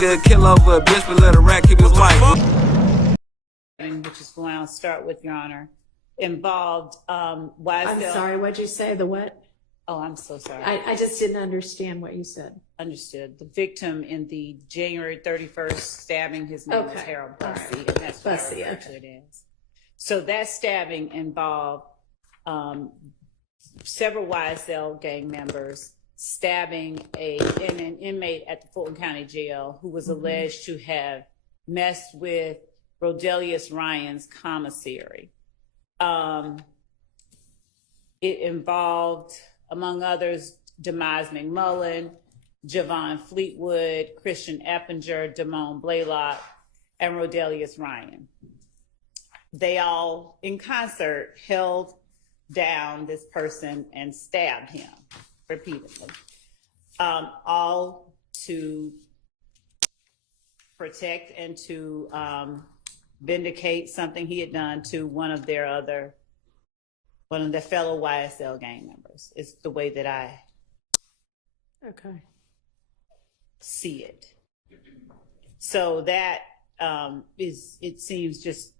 nigga kill over a bitch, but let a rat keep his wife. Which is going to start with, Your Honor, involved YSL. I'm sorry, what'd you say? The what? Oh, I'm so sorry. I just didn't understand what you said. Understood. The victim in the January 31st stabbing, his name was Harold Bussey, and that's what I refer to it as. So that stabbing involved several YSL gang members stabbing an inmate at the Fulton County Jail who was alleged to have messed with Rodelius Ryan's commissary. It involved, among others, Demise McMullen, Javon Fleetwood, Christian Eppinger, Damone Blaylock, and Rodelius Ryan. They all, in concert, held down this person and stabbed him repeatedly, all to protect and to vindicate something he had done to one of their fellow YSL gang members. It's the way that I see it. So that it seems just,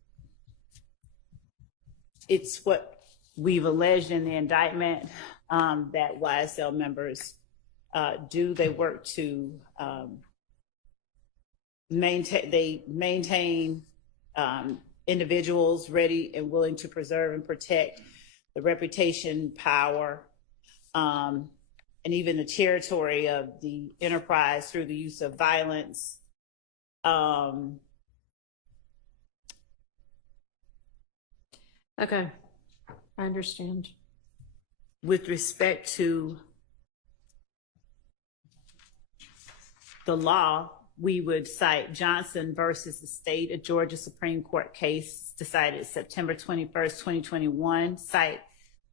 it's what we've alleged in the indictment that YSL members do. They work to maintain individuals ready and willing to preserve and protect the reputation, power, and even the territory of the enterprise through the use of violence. Okay, I understand. With respect to the law, we would cite Johnson versus the State, a Georgia Supreme Court case decided September 21st, 2021, cite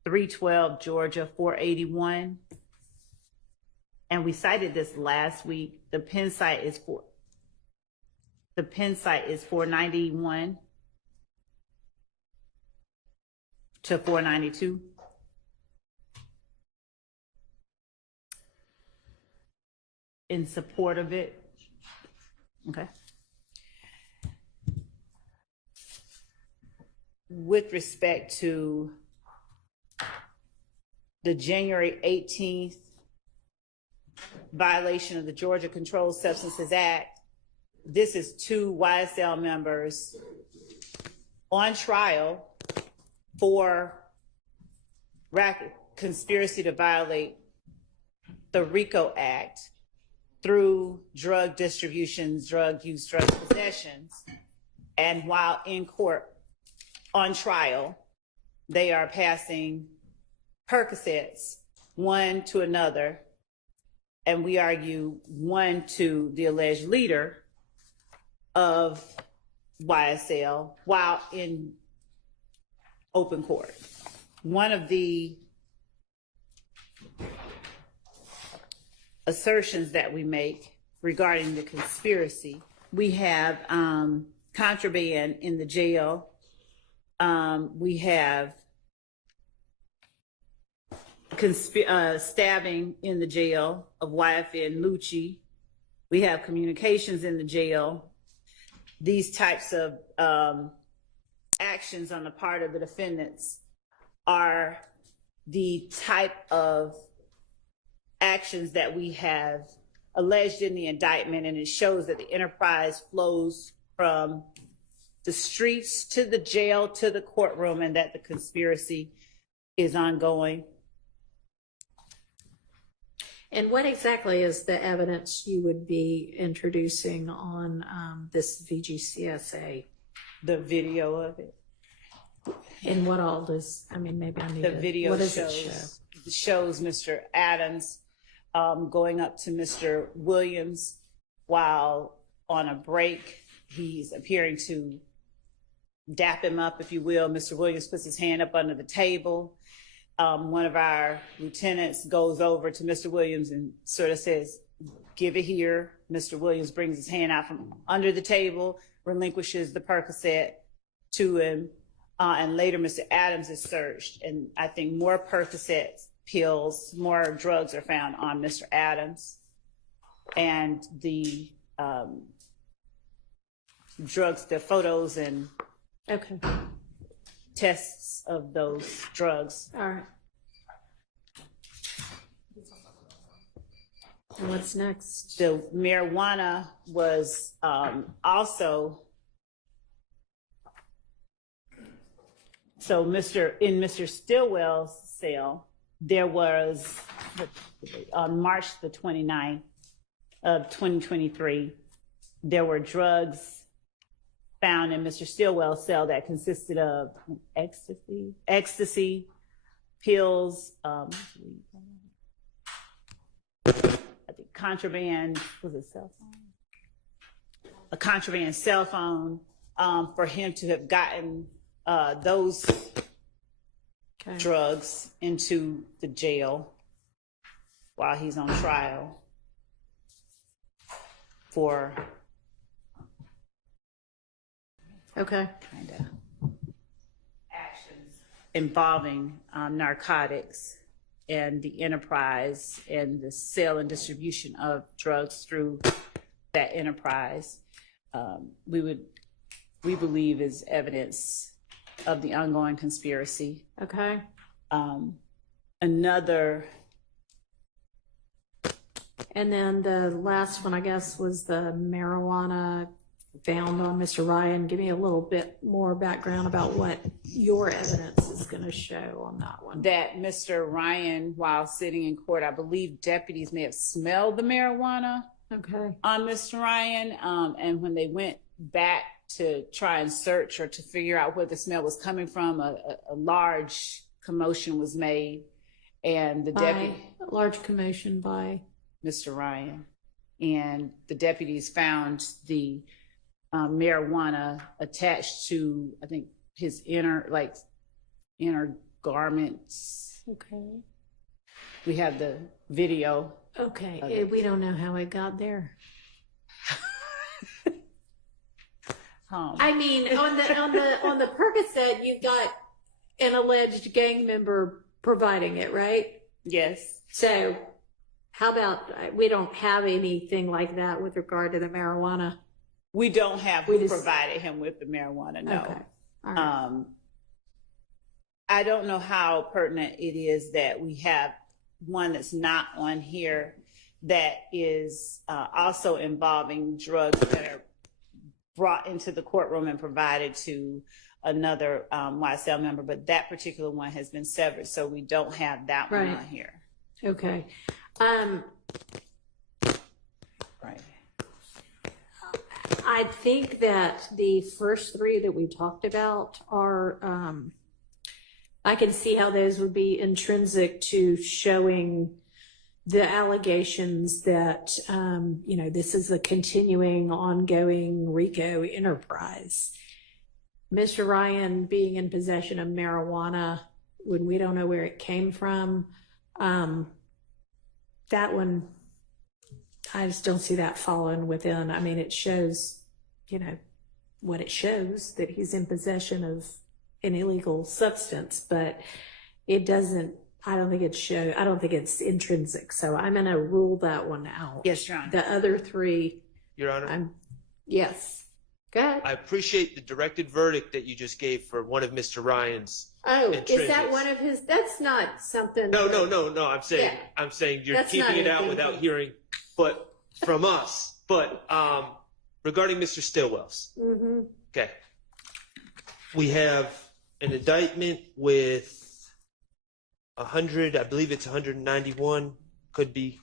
312 Georgia 481. And we cited this last week. The Penn site is 491 to 492. In support of it. Okay. With respect to the January 18th violation of the Georgia Controlled Substances Act, this is 2 YSL members on trial for conspiracy to violate the RICO Act through drug distributions, drug use, drug possessions. And while in court on trial, they are passing Percocets, one to another, and we argue one to the alleged leader of YSL while in open court. One of the assertions that we make regarding the conspiracy, we have contraband in the jail. We have stabbing in the jail of YFN Lucci. We have communications in the jail. These types of actions on the part of the defendants are the type of actions that we have alleged in the indictment, and it shows that the enterprise flows from the streets to the jail to the courtroom, and that the conspiracy is ongoing. And what exactly is the evidence you would be introducing on this VGCSA? The video of it. And what all does, I mean, maybe I need The video what does it show? Shows Mr. Adams going up to Mr. Williams while on a break. He's appearing to dap him up, if you will. Mr. Williams puts his hand up under the table. One of our lieutenants goes over to Mr. Williams and sort of says, "Give it here." Mr. Williams brings his hand out from under the table, relinquishes the Percocet to him, and later Mr. Adams is searched. And I think more Percocet pills, more drugs are found on Mr. Adams. And the drugs, the photos and Okay. tests of those drugs. All right. And what's next? The marijuana was also, so in Mr. Stillwell's cell, there was, on March the 29th of 2023, there were drugs found in Mr. Stillwell's cell that consisted of ecstasy, pills, I think contraband, was it cell phone? A contraband cell phone, for him to have gotten those Okay. drugs into the jail while he's on trial for Okay. kind of actions involving narcotics and the enterprise and the sale and distribution of drugs through that enterprise. We believe is evidence of the ongoing conspiracy. Okay. Another, And then the last one, I guess, was the marijuana found on Mr. Ryan. Give me a little bit more background about what your evidence is going to show on that one. that Mr. Ryan, while sitting in court, I believe deputies may have smelled the marijuana Okay. on Mr. Ryan. And when they went back to try and search or to figure out where the smell was coming from, a large commotion was made. And the By deputy, a large commotion by. Mr. Ryan, and the deputies found the marijuana attached to, I think, his inner garments. Okay. We have the video. Okay. We don't know how it got there. I mean, on the Percocet, you've got an alleged gang member providing it, right? Yes. So, how about we don't have anything like that with regard to the marijuana? We don't have who provided him with the marijuana, no. Okay. All right. I don't know how pertinent it is that we have one that's not on here that is also involving drugs that are brought into the courtroom and provided to another YSL member, but that particular one has been severed, so we don't have that one on here. Okay. Right. I think that the first three that we talked about are, I can see how those would be intrinsic to showing the allegations that, this is a continuing, ongoing RICO enterprise. Mr. Ryan being in possession of marijuana when we don't know where it came from, that one, I just don't see that falling within. I mean, it shows, what it shows, that he's in possession of an illegal substance, but it doesn't, I don't think it's intrinsic. So I'm going to rule that one out. Yes, Your Honor. The other three, Your Honor, yes. Go ahead. I appreciate the directed verdict that you just gave for one of Mr. Ryan's. Oh, is intrinsics. that one of his? That's not something. No. I'm saying you're That's keeping not it out anything without from- hearing, but from us. But regarding Mr. Stillwell's, Mm-hmm. okay, we have an indictment with 100. I believe it's 191. Could be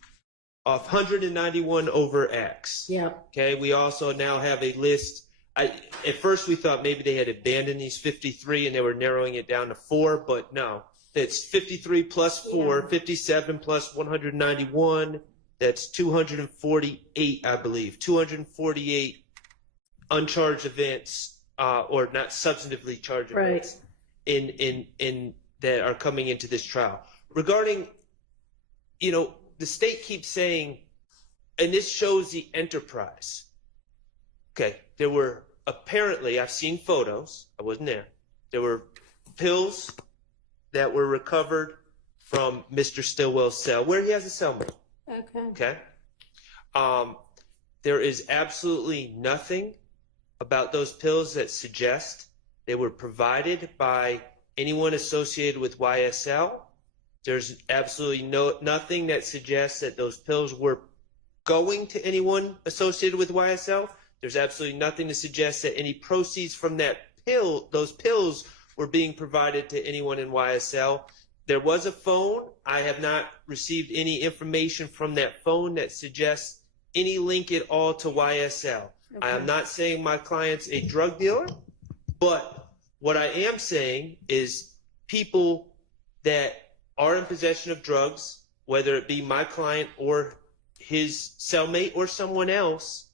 off. 191 over X. Yep. Okay. We also now have a list. At first we thought maybe they had abandoned these 53 and they were narrowing it down to 4, but no. It's 53 plus 4, Yeah. 57 plus 191. That's 248, I believe. 248 uncharged events, or not substantively charged events, in that are coming into this trial. Regarding, the state keeps saying, and this shows the enterprise. Okay, there were apparently, I've seen photos, I wasn't there. There were pills that were recovered from Mr. Stillwell's cell, where he has a cellmate. Okay. Okay. there is absolutely nothing about those pills that suggest they were provided by anyone associated with YSL. There's absolutely nothing that suggests that those pills were going to anyone associated with YSL. There's absolutely nothing to suggest that any proceeds from those pills were being provided to anyone in YSL. There was a phone. I have not received any information from that phone that suggests any link at all to YSL. Okay. I am not saying my client's a drug dealer, but what I am saying is people that are in possession of drugs, whether it be my client or his cellmate or someone else,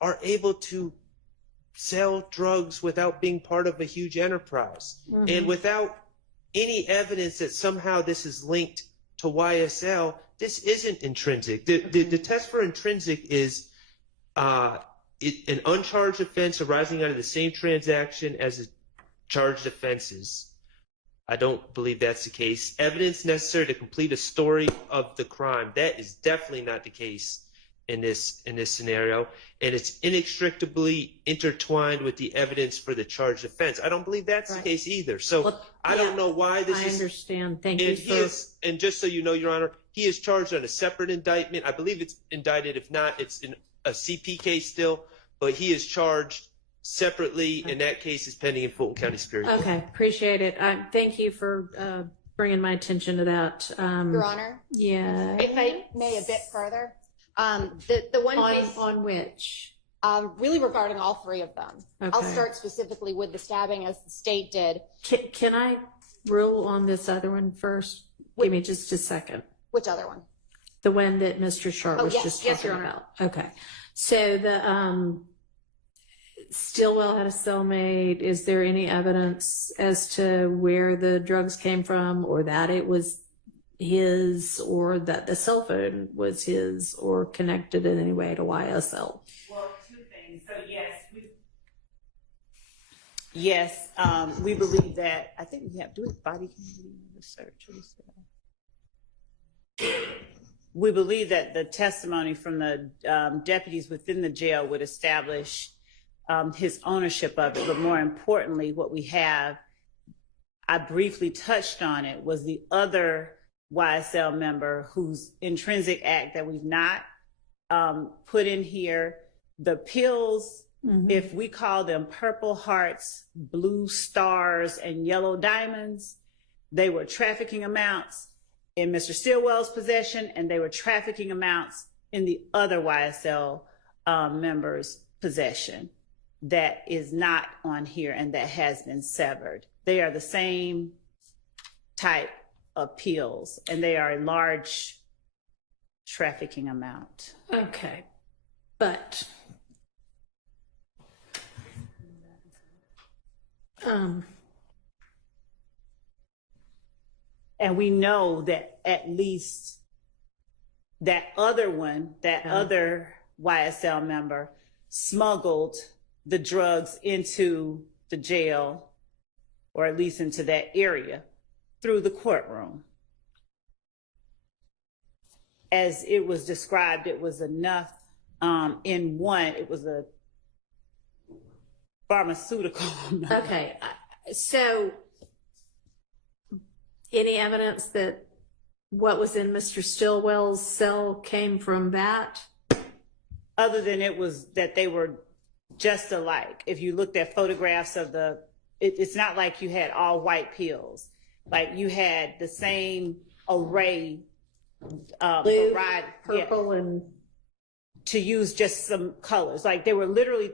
are able to sell drugs without being part of a huge enterprise. Mm-hmm. And without any evidence that somehow this is linked to YSL, this isn't intrinsic. The test for intrinsic is an uncharged offense arising out of the same transaction as the charged offenses. I don't believe that's the case. Evidence necessary to complete a story of the crime. That is definitely not the case in this scenario, and it's inextricably intertwined with the evidence for the charged offense. I don't believe that's the case either. So I don't know why this is. I understand. Thank you. And just so you know, Your Honor, he is charged on a separate indictment. I believe it's indicted. If not, it's in a CP case still, but he is charged separately, and that case is pending in Fulton County Superior Court. Okay, appreciate it. Thank you for bringing my attention to that. Your Honor? Yeah. If I may a bit further. The one case on which? Really regarding all three of them. Okay. I'll start specifically with the stabbing as the state did. Can I rule on this other one first? Give me just a second. Which other one? The one that Mr. Sharp was just talking about. Okay. So the Stillwell had a cellmate. Is there any evidence as to where the drugs came from, or that it was his, or that the cell phone was his, or connected in any way to YSL? Well, two things. So we believe that. I think we have do it body cam research. We believe that the testimony from the deputies within the jail would establish his ownership of it, but more importantly, what we have, I briefly touched on it, was the other YSL member whose intrinsic act that we've not put in here. The pills, if we call them purple hearts, blue stars, and yellow diamonds, they were trafficking amounts in Mr. Stillwell's possession, and they were trafficking amounts in the other YSL members' possession. That is not on here and that has been severed. They are the same type of pills, and they are a large trafficking amount. Okay, but and we know that at least that other one, other YSL member, smuggled the drugs into the jail, or at least into that area, through the courtroom. As it was described, it was enough in one, it was a pharmaceutical. Okay, so any evidence that what was in Mr. Stillwell's cell came from that? Other than it was that they were just alike. If you looked at photographs of it's not like you had all white pills. Like you had the same array, blue, variety, purple, and to use just some colors. Like there were literally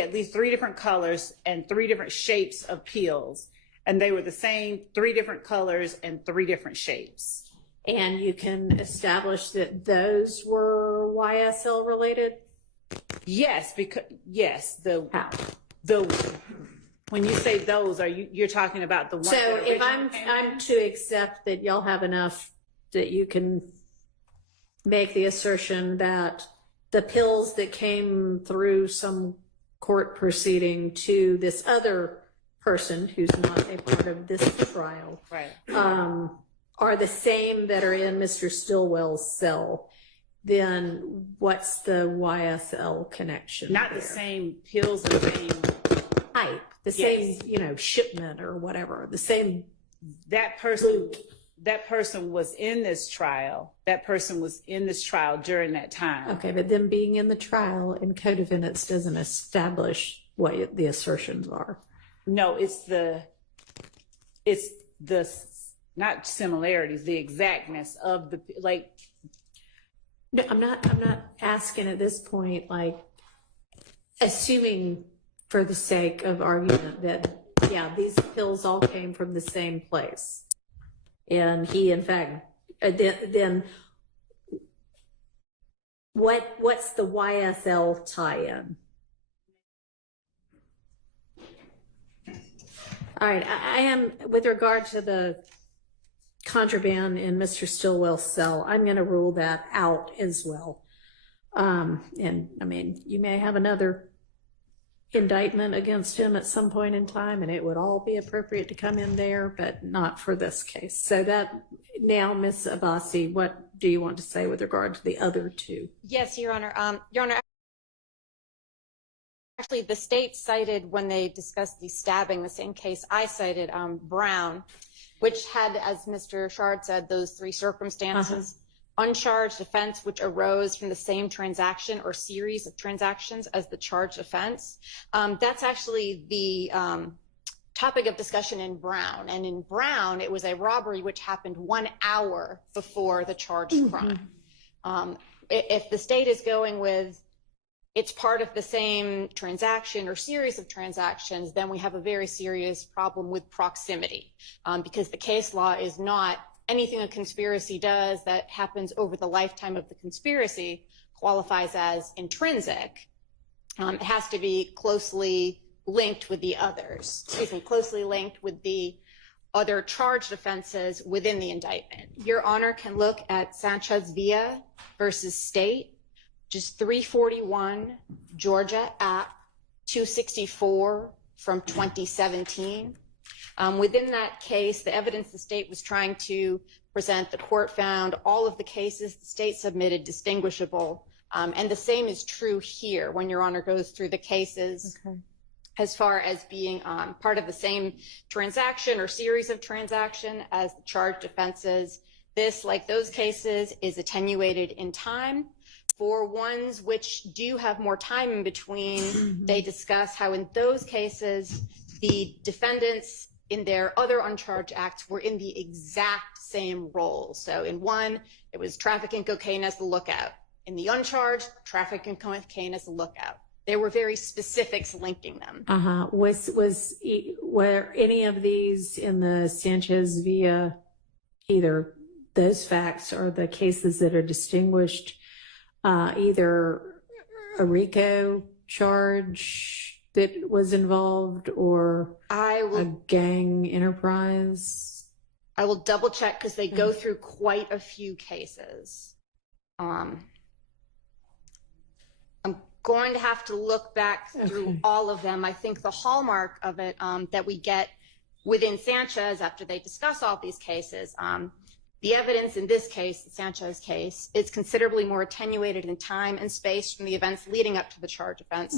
at least three different colors and three different shapes of pills. And they were the same, three different colors and three different shapes. And you can establish that those were YSL related? Yes, because How? When you say those, you're talking about the one? So if I'm to accept that y'all have enough that you can make the assertion that the pills that came through some court proceeding to this other person who's not a part of this trial, right, are the same that are in Mr. Stillwell's cell, then what's the YSL connection? Not the there? same pills and same Type, the Yes. same, you know, shipment or whatever, the same. that person was in this trial. That person was in this trial during that time. Okay, but them being in the trial and co-defendants doesn't establish what the assertions are. No, it's the not similarities, the exactness of the, like, No, I'm not asking at this point, like, assuming for the sake of argument that, yeah, these pills all came from the same place. And he, in fact, then what's the YSL tie-in? All right, I am, with regard to the contraband in Mr. Stillwell's cell, I'm going to rule that out as well. And I mean, you may have another indictment against him at some point in time, and it would all be appropriate to come in there, but not for this case. So that, now, Ms. Abbasi, what do you want to say with regard to the other two? Yes, Your Honor. Your Honor, actually, the state cited, when they discussed the stabbing, the same case I cited, Brown, which had, as Mr. Shard said, those three circumstances. Uncharged offense which arose from the same transaction or series of transactions as the charged offense. That's actually the topic of discussion in Brown. And in Brown, it was a robbery which happened 1 hour before the charged crime. If the state is going with it's part of the same transaction or series of transactions, then we have a very serious problem with proximity, because the case law is not anything a conspiracy does that happens over the lifetime of the conspiracy qualifies as intrinsic. It has to be closely linked with the others, closely linked with the other charged offenses within the indictment. Your Honor can look at Sanchez Villa versus State, just 341 Georgia App 264 from 2017. Within that case, the evidence the state was trying to present, the court found all of the cases the state submitted distinguishable. And the same is true here when Your Honor goes through the cases as far as being part of the same transaction or series of transaction as the charged offenses. This, like those cases, is attenuated in time. For ones which do have more time in between, they discuss how in those cases, the defendants in their other uncharged acts were in the exact same role. So in one, it was trafficking cocaine as the lookout. In the uncharged, trafficking cocaine as the lookout. There were very specifics linking them. Were any of these in the Sanchez Villa, either those facts or the cases that are distinguished, either a RICO charge that was involved or a gang enterprise? I will double check because they go through quite a few cases. I'm going to have to look back through all of them. I think the hallmark of it that we get within Sanchez after they discuss all these cases, the evidence in this case, the Sanchez case, is considerably more attenuated in time and space from the events leading up to the charge offense.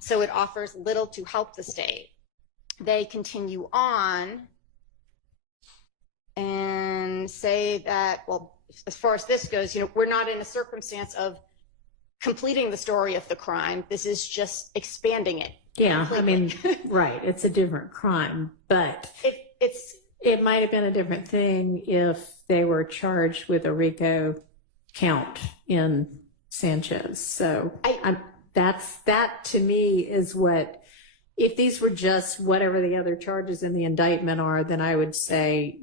So it offers little to help the state. They continue on and say that, well, as far as this goes, we're not in a circumstance of completing the story of the crime. This is just expanding it. Yeah, completely. I mean, right, it's a different crime, but it might have been a different thing if they were charged with a RICO count in Sanchez. So that to me is what, if these were just whatever the other charges in the indictment are, then I would say,